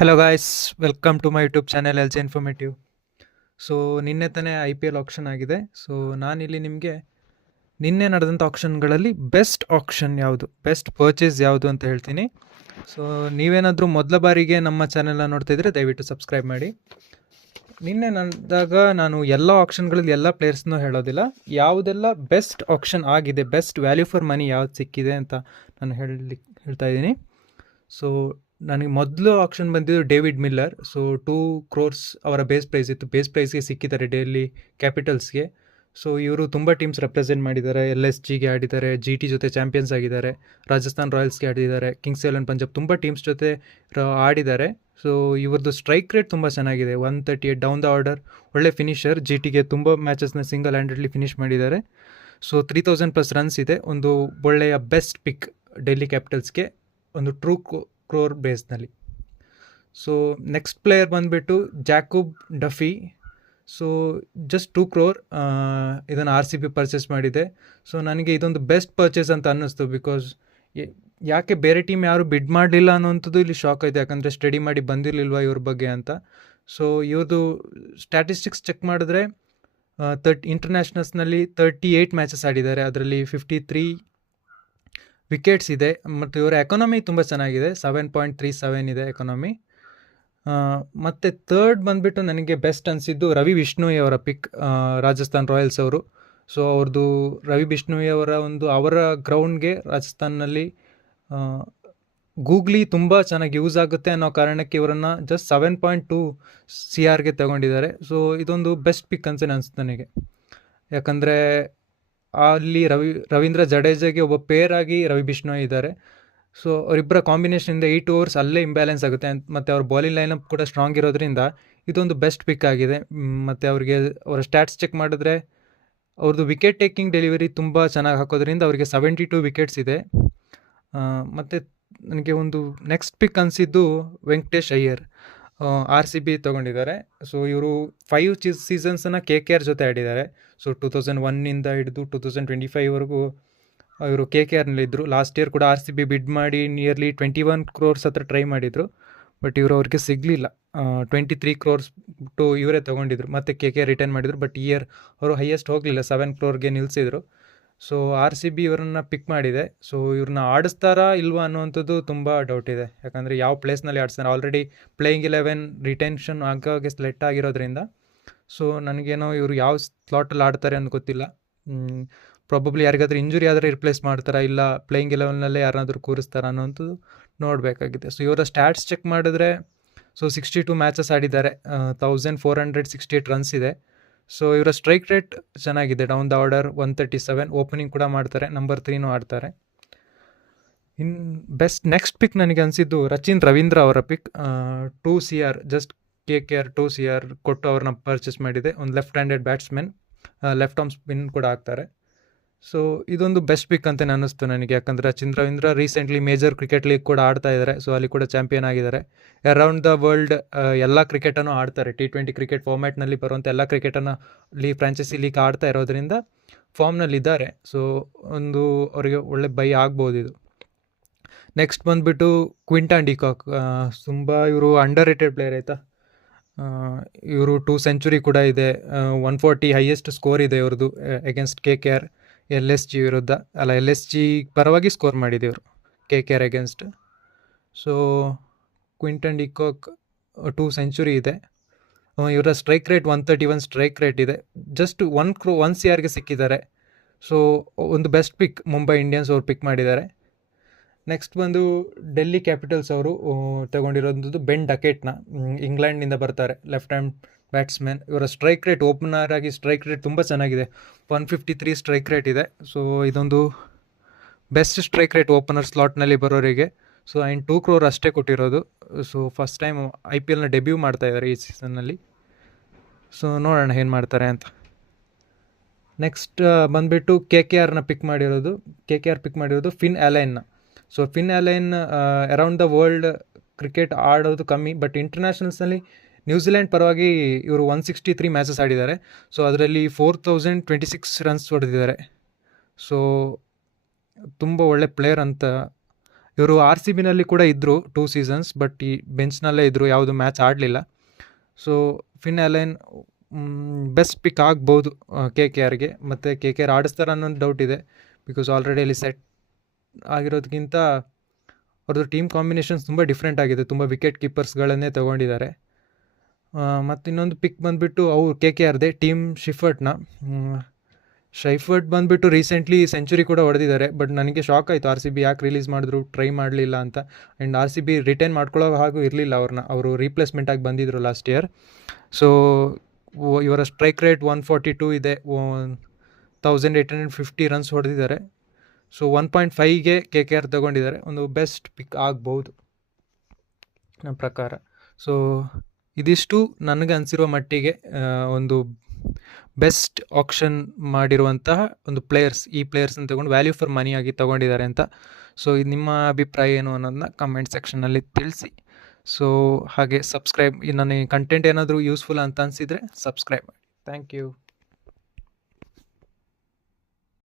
Hello guys, welcome to my YouTube channel LJ informative. So ನಿನ್ನೆ ತಾನೇ IPL action ಆಗಿದೆ. So ನಾನಿಲ್ಲಿ ನಿಮಗೆ ನಿನ್ನೆ ನಡೆದಂಥ ಆಕ್ಷನ್ಗಳಲ್ಲಿ ಬೆಸ್ಟ್ ಆಕ್ಷನ್ ಯಾವುದು, ಬೆಸ್ಟ್ ಪರ್ಚೇಸ್ ಯಾವುದು ಅಂತ ಹೇಳ್ತೀನಿ. ಸೊ ನೀವೇನಾದರೂ ಮೊದಲ ಬಾರಿಗೆ ನಮ್ಮ ಚಾನೆಲ್ನ ನೋಡ್ತಾ ಇದ್ರೆ ದಯವಿಟ್ಟು ಸಬ್ಸ್ಕ್ರೈಬ್ ಮಾಡಿ. ನಿನ್ನೆ ನಡೆದಾಗ ನಾನು ಎಲ್ಲ ಆಕ್ಷನ್ಗಳಲ್ಲಿ ಎಲ್ಲ ಪ್ಲೇಯರ್ಸ್ನೂ ಹೇಳೋದಿಲ್ಲ, ಯಾವುದೆಲ್ಲ ಬೆಸ್ಟ್ ಆಕ್ಷನ್ ಆಗಿದೆ, ಬೆಸ್ಟ್ ವ್ಯಾಲ್ಯೂ ಫಾರ್ ಮನಿ ಯಾವ್ದು ಸಿಕ್ಕಿದೆ ಅಂತ ನಾನು ಹೇಳ್ತಾ ಇದ್ದೀನಿ. ಸೊ ನನಗೆ ಮೊದಲು ಆಕ್ಷನ್ ಬಂದಿದ್ದು ಡೇವಿಡ್ ಮಿಲ್ಲರ್. ಸೊ 2 crores ಅವರ ಬೇಸ್ ಪ್ರೈಸ್ ಇತ್ತು. ಬೇಸ್ ಪ್ರೈಸ್ಗೆ ಸಿಕ್ಕಿದ್ದಾರೆ ಡೆಲ್ಲಿ ಕ್ಯಾಪಿಟಲ್ಸ್ಗೆ. ಸೊ ಇವರು ತುಂಬ ಟೀಮ್ಸ್ ರೆಪ್ರೆಸೆಂಟ್ ಮಾಡಿದ್ದಾರೆ. LSGಗೆ ಆಡಿದ್ದಾರೆ, GT ಜೊತೆ ಚಾಂಪಿಯನ್ಸ್ ಆಗಿದ್ದಾರೆ, ರಾಜಸ್ಥಾನ್ ರಾಯಲ್ಸ್ಗೆ ಆಡಿದ್ದಾರೆ, ಕಿಂಗ್ಸ್ 11 ಪಂಜಾಬ್, ತುಂಬ ಟೀಮ್ಸ್ ಜೊತೆ ಆಡಿದ್ದಾರೆ. ಸೊ ಇವ್ರದ್ದು ಸ್ಟ್ರೈಕ್ ರೇಟ್ ತುಂಬ ಚೆನ್ನಾಗಿದೆ, 138 ಡೌನ್ ದ ಆರ್ಡರ್. ಒಳ್ಳೆ ಫಿನಿಷರ್. GTಗೆ ತುಂಬ ಮ್ಯಾಚಸ್ನ ಸಿಂಗಲ್ ಹ್ಯಾಂಡೆಡ್ಲಿ ಫಿನಿಷ್ ಮಾಡಿದ್ದಾರೆ. ಸೊ 3000+ ರನ್ಸ್ ಇದೆ. ಒಂದು ಒಳ್ಳೆಯ ಬೆಸ್ಟ್ ಪಿಕ್ ಡೆಲ್ಲಿ ಕ್ಯಾಪಿಟಲ್ಸ್ಗೆ, ಒಂದು ಟ್ರೂ ಕ್ರೋರ್ ಬೇಸ್ನಲ್ಲಿ. ಸೊ ನೆಕ್ಸ್ಟ್ ಪ್ಲೇಯರ್ ಬಂದುಬಿಟ್ಟು Jacob Duffy. So just 2 crore ಇದನ್ನು RCB ಪರ್ಚೇಸ್ ಮಾಡಿದೆ. ಸೊ ನನಗೆ ಇದೊಂದು ಬೆಸ್ಟ್ ಪರ್ಚೇಸ್ ಅಂತ ಅನ್ನಿಸ್ತು. ಬಿಕಾಸ್ ಯಾಕೆ ಬೇರೆ ಟೀಮ್ ಯಾರು ಬಿಡ್ ಮಾಡಲಿಲ್ಲ ಅನ್ನೋಂಥದ್ದು ಇಲ್ಲಿ ಶಾಕ್ ಆಯಿತು, ಯಾಕಂದರೆ ಸ್ಟಡಿ ಮಾಡಿ ಬಂದಿರಲಿಲ್ವ ಇವ್ರ ಬಗ್ಗೆ ಅಂತ. ಸೊ ಇವ್ರದ್ದು ಸ್ಟ್ಯಾಟಿಸ್ಟಿಕ್ಸ್ ಚೆಕ್ ಮಾಡಿದ್ರೆ ಇಂಟರ್ನ್ಯಾಷನಲ್ಸ್ನಲ್ಲಿ 38 ಮ್ಯಾಚಸ್ ಆಡಿದ್ದಾರೆ, ಅದರಲ್ಲಿ 53 ವಿಕೆಟ್ಸ್ ಇದೆ. ಮತ್ತು ಇವರ ಎಕಾನಮಿ ತುಂಬ ಚೆನ್ನಾಗಿದೆ, 7.37 ಇದೆ ಎಕಾನಮಿ. ಮತ್ತು ಥರ್ಡ್ ಬಂದುಬಿಟ್ಟು ನನಗೆ ಬೆಸ್ಟ್ ಅನಿಸಿದ್ದು ರವಿ ಬಿಷ್ಣೋಯ್ ಅವರ ಪಿಕ್, ರಾಜಸ್ಥಾನ್ ರಾಯಲ್ಸ್ ಅವರು. ಸೊ ಅವ್ರದ್ದು ರವಿ ಬಿಷ್ಣೋಯ್ ಅವರ ಅವರ ಗ್ರೌಂಡ್ಗೆ ರಾಜಸ್ಥಾನಲ್ಲಿ ಗೂಗ್ಲಿ ತುಂಬ ಚೆನ್ನಾಗಿ ಯೂಸ್ ಆಗುತ್ತೆ ಅನ್ನೋ ಕಾರಣಕ್ಕೆ ಇವರನ್ನು ಜಸ್ಟ್ 7.2 CRಗೆ ತಗೊಂಡಿದ್ದಾರೆ. ಸೊ ಇದೊಂದು ಬೆಸ್ಟ್ ಪಿಕ್ ಅಂತ ಅನಿಸ್ತು ನನಗೆ, ಯಾಕಂದರೆ ಅಲ್ಲಿ ರವೀಂದ್ರ ಜಡೇಜಾಗೆ ಒಬ್ಬ ಪೇರ್ ಆಗಿ ರವಿ ಬಿಷ್ಣೋಯ್ ಇದ್ದಾರೆ. ಸೊ ಅವರಿಬ್ಬರ ಕಾಂಬಿನೇಷನಿಂದ 8 overs ಅಲ್ಲೇ ಇಂಬ್ಯಾಲೆನ್ಸ್ ಆಗುತ್ತೆ. ಮತ್ತು ಅವ್ರ ಬಾಲಿಂಗ್ ಲೈನಪ್ ಕೂಡ ಸ್ಟ್ರಾಂಗ್ ಇರೋದ್ರಿಂದ ಇದೊಂದು ಬೆಸ್ಟ್ ಪಿಕ್ ಆಗಿದೆ. ಮತ್ತು ಅವರ ಸ್ಟ್ಯಾಟ್ಸ್ ಚೆಕ್ ಮಾಡಿದ್ರೆ ಅವ್ರದ್ದು ವಿಕೆಟ್ ಟೇಕಿಂಗ್ ಡೆಲಿವರಿ ತುಂಬ ಚೆನ್ನಾಗಿ ಹಾಕೋದ್ರಿಂದ ಅವರಿಗೆ 72 ವಿಕೆಟ್ಸ್ ಇದೆ. ಮತ್ತು ನನಗೆ ಒಂದು ನೆಕ್ಸ್ಟ್ ಪಿಕ್ ಅನಿಸಿದ್ದು ವೆಂಕಟೇಶ್ ಅಯ್ಯರ್, RCB ತೊಗೊಂಡಿದ್ದಾರೆ. ಸೊ ಇವರು 5 ಸೀಸನ್ಸನ್ನು KKR ಜೊತೆ ಆಡಿದ್ದಾರೆ. ಸೊ 2001 ಹಿಡಿದು 2025ವರೆಗೂ ಇವರು KKRನಲ್ಲಿದ್ದರು. ಲಾಸ್ಟ್ ಇಯರ್ ಕೂಡ RCB ಬಿಡ್ ಮಾಡಿ ನಿಯರ್ಲಿ 21 crores ಹತ್ರ ಟ್ರೈ ಮಾಡಿದರು, ಬಟ್ ಇವರು ಅವ್ರಿಗೆ ಸಿಗಲಿಲ್ಲ. 23 crores ಬಿಟ್ಟು ಇವರೇ ತೊಗೊಂಡಿದ್ರು, ಮತ್ತು KKR ರಿಟರ್ನ್ ಮಾಡಿದರು. ಬಟ್ ಇಯರ್ ಅವರು ಹೈಯೆಸ್ಟ್ ಹೋಗಲಿಲ್ಲ, 7 crore ನಿಲ್ಲಿಸಿದರು. ಸೊ RCB ಇವರನ್ನು ಪಿಕ್ ಮಾಡಿದೆ. ಸೊ ಇವ್ರನ್ನ ಆಡಿಸ್ತಾರಾ ಇಲ್ವಾ ಅನ್ನುವಂಥದ್ದು ತುಂಬ ಡೌಟ್ ಇದೆ, ಯಾಕಂದರೆ ಯಾವ ಪ್ಲೇಸ್ನಲ್ಲಿ ಆಡಿಸ್ತಾರೆ. ಆಲ್ರೆಡಿ ಪ್ಲೇಯಿಂಗ್ 11 ರಿಟೆನ್ಷನ್ ಆಗಾಗೆ ಸೆಲೆಕ್ಟ್ ಆಗಿರೋದ್ರಿಂದ. ಸೊ ನನಗೇನೋ ಇವರು ಯಾವ ಸ್ಲಾಟಲ್ಲಿ ಆಡ್ತಾರೆ ಅಂತ ಗೊತ್ತಿಲ್ಲ. ಪ್ರಾಬಬ್ಲಿ ಯಾರಿಗಾದ್ರೂ ಇಂಜುರಿ ಆದರೆ ರಿಪ್ಲೇಸ್ ಮಾಡ್ತಾರಾ, ಇಲ್ಲ ಪ್ಲೇಯಿಂಗ್ 11ನಲ್ಲೇ ಯಾರನ್ನಾದ್ರೂ ಕೂರಿಸ್ತಾರ ಅನ್ನೋಂಥದ್ದು ನೋಡಬೇಕಾಗಿದೆ. ಸೊ ಇವರ ಸ್ಟ್ಯಾಟ್ಸ್ ಚೆಕ್ ಮಾಡಿದ್ರೆ ಸೊ 62 ಮ್ಯಾಚಸ್ ಆಡಿದ್ದಾರೆ, 1468 ರನ್ಸ್ ಇದೆ. ಸೊ ಇವರ ಸ್ಟ್ರೈಕ್ ರೇಟ್ ಚೆನ್ನಾಗಿದೆ, ಡೌನ್ ದ ಆರ್ಡರ್ 137, ಓಪನಿಂಗ್ ಕೂಡ ಮಾಡ್ತಾರೆ, ನಂಬರ್ 3ನೂ ಆಡ್ತಾರೆ. ಬೆಸ್ಟ್ ನೆಕ್ಸ್ಟ್ ಪಿಕ್ ನನಗೆ ಅನಿಸಿದ್ದು ರಚಿನ್ ರವೀಂದ್ರ ಅವರ ಪಿಕ್, 2 CR, ಜಸ್ಟ್ KKR 2 CR ಕೊಟ್ಟು ಅವ್ರನ್ನ ಪರ್ಚೇಸ್ ಮಾಡಿದೆ. ಒಂದು left handed batsman, left arm spin ಕೂಡ ಆಗ್ತಾರೆ. ಸೊ ಇದೊಂದು ಬೆಸ್ಟ್ ಪಿಕ್ ಅಂತ ಅನ್ನಿಸ್ತು ನನಗೆ, ಯಾಕಂದರೆ Rachin Ravindra recently major cricket league ಕೂಡ ಆಡ್ತಾ ಇದ್ದಾರೆ. ಸೊ ಅಲ್ಲಿ ಕೂಡ ಚಾಂಪಿಯನ್ ಆಗಿದ್ದಾರೆ. ಅರೌಂಡ್ ದ ವರ್ಲ್ಡ್ ಎಲ್ಲ ಕ್ರಿಕೆಟನ್ನು ಆಡ್ತಾರೆ, T20 ಕ್ರಿಕೆಟ್ ಫಾರ್ಮ್ಯಾಟ್ನಲ್ಲಿ ಬರುವಂಥ ಎಲ್ಲ ಕ್ರಿಕೆಟನ್ನು ಫ್ರಾಂಚೈಸಿ ಲೀಗ್ ಆಡ್ತಾ ಇರೋದ್ರಿಂದ ಫಾರ್ಮ್ನಲ್ಲಿದ್ದಾರೆ. ಸೊ ಅವರಿಗೆ ಒಳ್ಳೆ ಬೈ ಆಗ್ಬೋದು ಇದು. ನೆಕ್ಸ್ಟ್ ಬಂದುಬಿಟ್ಟು ಕ್ವಿಂಟನ್ ಡಿಕಾಕ್, ತುಂಬ ಇವರು ಅಂಡರ್ ರೇಟೆಡ್ ಪ್ಲೇಯರ್ ಆಯಿತಾ. ಇವರು 2 century ಕೂಡ ಇದೆ, 140 ಹೈಯೆಸ್ಟ್ ಸ್ಕೋರ್ ಇದೆ ಇವ್ರದ್ದು ಅಗೇನ್ಸ್ಟ್ KKR, LSG ವಿರುದ್ಧ. LSG ಪರವಾಗಿ ಸ್ಕೋರ್ ಮಾಡಿದೆ ಇವರು KKR against. So Quinton de Kock 2 century ಇದೆ. ಇವರ ಸ್ಟ್ರೈಕ್ ರೇಟ್ 131 ಸ್ಟ್ರೈಕ್ ರೇಟ್ ಇದೆ. ಜಸ್ಟ್ 1 CRಗೆ ಸಿಕ್ಕಿದ್ದಾರೆ. ಸೊ ಒಂದು ಬೆಸ್ಟ್ ಪಿಕ್ ಮುಂಬೈ ಇಂಡಿಯನ್ಸ್ ಅವರು ಪಿಕ್ ಮಾಡಿದ್ದಾರೆ. ನೆಕ್ಸ್ಟ್ ಬಂದು ಡೆಲ್ಲಿ ಕ್ಯಾಪಿಟಲ್ಸ್ ಅವರು ತಗೊಂಡಿರೋದು ಬೆನ್ ಡಕೆಟ್ನ, ಇಂಗ್ಲೆಂಡ್ನಿಂದ ಬರ್ತಾರೆ, ಲೆಫ್ಟ್ ಹ್ಯಾಂಡ್ ಬ್ಯಾಟ್ಸ್ಮನ್. ಇವರ ಸ್ಟ್ರೈಕ್ ರೇಟ್, ಓಪನರ್ ಆಗಿ ಸ್ಟ್ರೈಕ್ ರೇಟ್ ತುಂಬ ಚೆನ್ನಾಗಿದೆ, 153 ಸ್ಟ್ರೈಕ್ ರೇಟ್ ಇದೆ. ಸೊ ಇದೊಂದು ಬೆಸ್ಟ್ ಸ್ಟ್ರೈಕ್ ರೇಟ್ ಓಪನರ್ ಸ್ಲಾಟ್ನಲ್ಲಿ ಬರೋರಿಗೆ. ಸೊ 2 crore ಅಷ್ಟೇ ಕೊಟ್ಟಿರೋದು. ಸೊ ಫಸ್ಟ್ ಟೈಮ್ IPLನ ಡೆಬ್ಯೂ ಮಾಡ್ತಾ ಇದ್ದಾರೆ ಈ ಸೀಸನ್ನಲ್ಲಿ. ಸೊ ನೋಡೋಣ ಏನು ಮಾಡ್ತಾರೆ ಅಂತ. ನೆಕ್ಸ್ಟ್ ಬಂದುಬಿಟ್ಟು KKR ಪಿಕ್ ಮಾಡಿರೋದು ಫಿನ್ ಅಲೈನ್ನ. So Finn Allen around the world cricket ಆಡೋದು ಕಮ್ಮಿ, ಬಟ್ ಇಂಟರ್ನ್ಯಾಷನಲ್ಸ್ನಲ್ಲಿ ನ್ಯೂಜಿಲೆಂಡ್ ಪರವಾಗಿ ಇವರು 163 ಮ್ಯಾಚಸ್ ಆಡಿದ್ದಾರೆ. ಸೊ ಅದರಲ್ಲಿ 4026 ರನ್ಸ್ ಹೊಡೆದಿದ್ದಾರೆ. ಸೊ ತುಂಬ ಒಳ್ಳೆ ಪ್ಲೇಯರ್ ಅಂತ ಇವರು ಆರ್ ಸಿ ಬಿನಲ್ಲಿ ಕೂಡ ಇದ್ದರು 2 ಸೀಸನ್ಸ್, ಬಟ್ ಈ ಬೆಂಚ್ನಲ್ಲೇ ಇದ್ದರು, ಯಾವುದು ಮ್ಯಾಚ್ ಆಡಲಿಲ್ಲ. So Finn Allen best pick ಆಗ್ಬೋದು ಕೆ ಕೆ ಆರ್ಗೆ. ಮತ್ತು ಕೆ ಕೆ ಆರ್ ಆಡಿಸ್ತಾರೆ ಅನ್ನೋದು ಡೌಟ್ ಇದೆ, ಬಿಕಾಸ್ ಆಲ್ರೆಡಿ ಅಲ್ಲಿ ಸೆಟ್ ಆಗಿರೋದಕ್ಕಿಂತ ಅವ್ರದ್ದು ಟೀಮ್ ಕಾಂಬಿನೇಷನ್ಸ್ ತುಂಬ ಡಿಫ್ರೆಂಟ್ ಆಗಿದೆ, ತುಂಬ ವಿಕೆಟ್ ಕೀಪರ್ಸ್ಗಳನ್ನೇ ತೊಗೊಂಡಿದ್ದಾರೆ. ಮತ್ತು ಇನ್ನೊಂದು ಪಿಕ್ ಬಂದುಬಿಟ್ಟು ಕೆ ಕೆ ಆರ್ದೆ ಟೀಮ್ ಶೈಫರ್ಟ್ ಬಂದುಬಿಟ್ಟು ರೀಸೆಂಟ್ಲಿ ಸೆಂಚುರಿ ಕೂಡ ಹೊಡೆದಿದ್ದಾರೆ. ಬಟ್ ನನಗೆ ಶಾಕ್ ಆಯಿತು ಆರ್ ಸಿ ಬಿ ಯಾಕೆ ರಿಲೀಸ್ ಮಾಡಿದ್ರು, ಟ್ರೈ ಮಾಡಲಿಲ್ಲ ಅಂತ. And R C B retain ಮಾಡ್ಕೊಳ್ಳೋ ಹಾಗೂ ಇರಲಿಲ್ಲ ಅವರು ರೀಪ್ಲೇಸ್ಮೆಂಟಾಗಿ ಬಂದಿದ್ದರು ಲಾಸ್ಟ್ ಇಯರ್. ಸೊ ಇವರ ಸ್ಟ್ರೈಕ್ ರೇಟ್ 142 ಇದೆ, 1850 ರನ್ಸ್ ಹೊಡೆದಿದ್ದಾರೆ. ಸೊ 1.5ಗೆ ಕೆ ಕೆ ಆರ್ ತೊಗೊಂಡಿದ್ದಾರೆ, ಒಂದು ಬೆಸ್ಟ್ ಪಿಕ್ ಆಗ್ಬೋದು ನನ್ನ ಪ್ರಕಾರ. ಸೊ ಇದಿಷ್ಟು ನನಗೆ ಅನಿಸಿರುವ ಮಟ್ಟಿಗೆ ಒಂದು ಬೆಸ್ಟ್ ಆಪ್ಷನ್ ಮಾಡಿರುವಂತಹ ಒಂದು ಈ ಪ್ಲೇಯರ್ಸನ್ನು ತೊಗೊಂಡು ವ್ಯಾಲ್ಯೂ ಫಾರ್ ಮನಿ ಆಗಿ ತೊಗೊಂಡಿದ್ದಾರೆ ಅಂತ. ಸೊ ಇದು ನಿಮ್ಮ ಅಭಿಪ್ರಾಯ ಏನು ಅನ್ನೋದನ್ನ ಕಮೆಂಟ್ ಸೆಕ್ಷನಲ್ಲಿ ತಿಳಿಸಿ. ಸೊ ಹಾಗೆ ಸಬ್ಸ್ಕ್ರೈಬ್, ನನ್ನ ಕಂಟೆಂಟ್ ಏನಾದರೂ ಯೂಸ್ಫುಲ್ ಅಂತ ಅನಿಸಿದರೆ ಸಬ್ಸ್ಕ್ರೈಬ್ ಮಾಡಿ. Thank you.